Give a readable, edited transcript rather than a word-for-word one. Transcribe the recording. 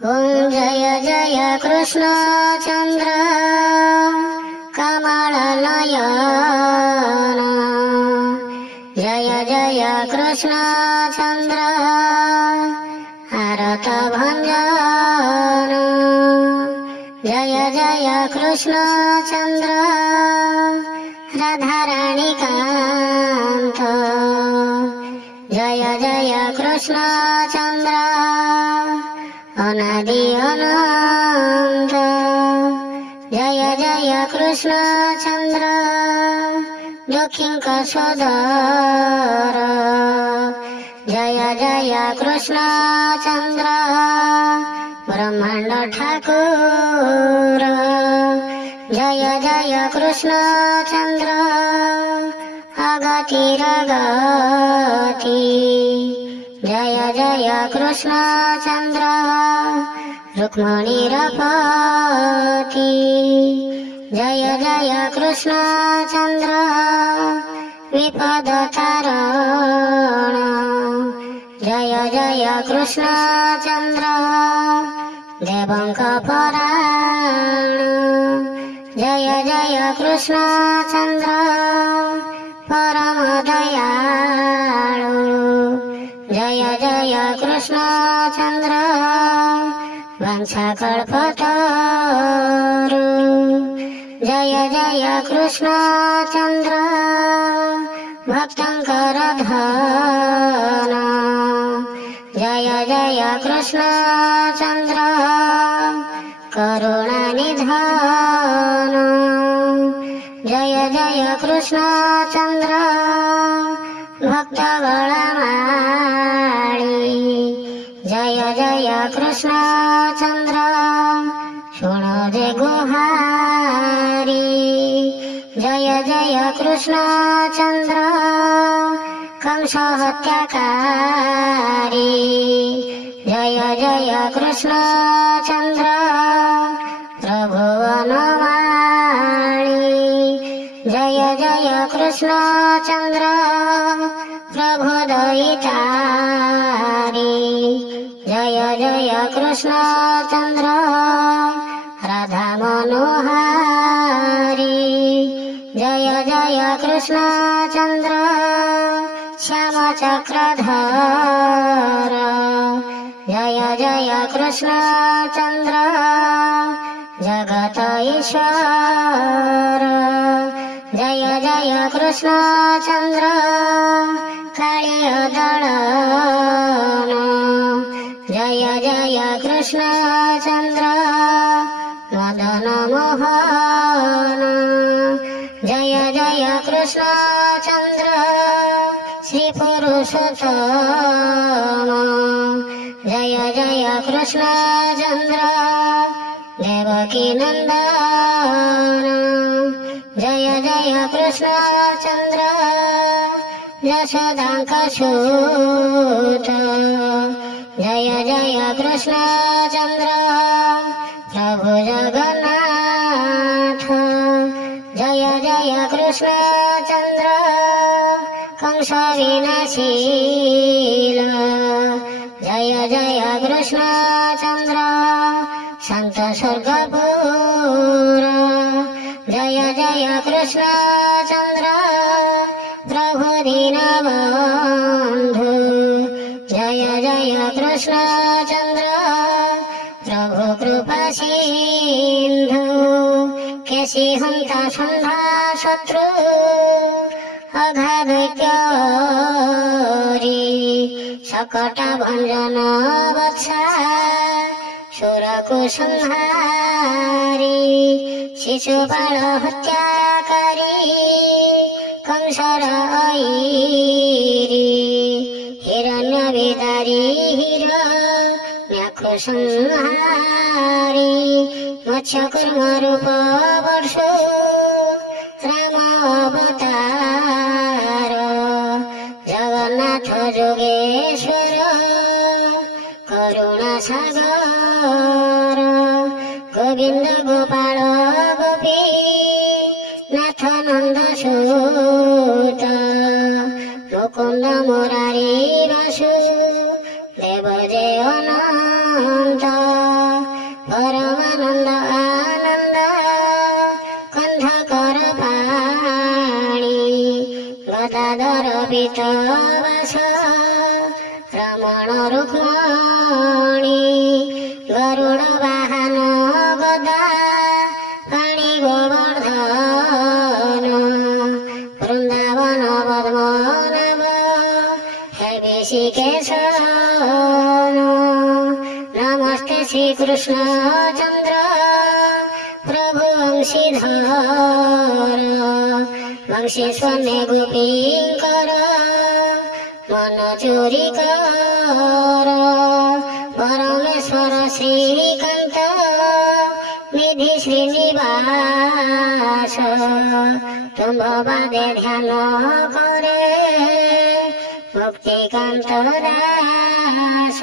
ॐ जय जय कृष्ण चन्द्र कमल नयन जय जय कृष्ण चन्द्र आरत भञ्जन जय जय कृष्ण चन्द्र राधाराणी कान्त जय जय कृष्ण चन्द्र अनादि अनन्त जय जय कृष्ण चन्द्र दुःखिंक सोदर जय जय कृष्ण चन्द्र ब्रह्माण्ड ठाकुर जय जय कृष्ण चन्द्र अगतिर गति जय जय कृष्ण चन्द्र रुक्मणी पति जय जय कृष्ण चन्द्र विपद तारण जय जय कृष्ण चन्द्र देवंक पराण जय जय कृष्ण चन्द्र परम दयालु जय जय कृष्ण चन्द्र वंशकल्पतरु जय जय कृष्ण चन्द्र भक्तंकर धन जय जय कृष्ण चन्द्र करुणा निधान जय जय कृष्ण चन्द्र भक्तगणमाळी जय जय कृष्ण चन्द्र शुणो जे गुहारी जय जय कृष्ण चन्द्र कंस हत्याकारी जय जय कृष्ण चन्द्र त्रिभुवनवाणी जय जय कृष्ण चन्द्र प्रभु दयितारी जय जय कृष्ण चन्द्र राधा मनोहारी जय जय कृष्ण चन्द्र श्याम चक्रधर जय जय कृष्ण चन्द्र जगत ईश्वर जय जय कृष्ण चन्द्र कालिय दलन जय जय कृष्ण चन्द्र मदन मोहन जय जय कृष्ण चन्द्र श्री पुरुषोत्तम जय जय कृष्ण चन्द्र देवकी नंदन जय जय कृष्ण चन्द्र यशोदांक सूत जय जय कृष्ण चन्द्र प्रभु जगन्नाथ जय जय कृष्ण चन्द्र कंस विनाशील जय जय कृष्ण चन्द्र शांत स्वर्गपुर जय जय कृष्ण चन्द्र प्रभु दीनबन्धु जय जय कृष्ण चन्द्र प्रभु कृपा सिन्धु केशी हन्ता सन्धा शत्रु अघादैत्योरी सकट भञ्जन वत्सा सुरको संहारी शिशुबाल हत्याकारी कंसर ऐरी हिरण्य विदारी हिरण्यको संहारी मत्स्य कुर्म रूप वर्षो राम अवतार जगन्नाथ जोगेश्वर करुणा सागर गोविंद गोपाल गोपी नाथ नंद सूत मुकुंद मुरारी वासु देव जय अनंत ରୁକ୍ମଣୀ ଗରୁଡ଼ ବାହନ ଗଦା ପାଣି ଗୋବର୍ଦ୍ଧନ ବୃନ୍ଦାବନ ପଦ୍ମନାଭ ହେ ঋষিকেশন নমস্তে শ্রীকৃষ্ণ চন্দ্র প্রভু বংশীধর বংশী স্বর্ণে গোপীঙ্কর মন চোরি কর পরমেশ্বর শ্রীকান্ত নিধি শ্রীনিবাস তুম্ভ বাদে ধ্যান করে মুক্তিকান্ত দাস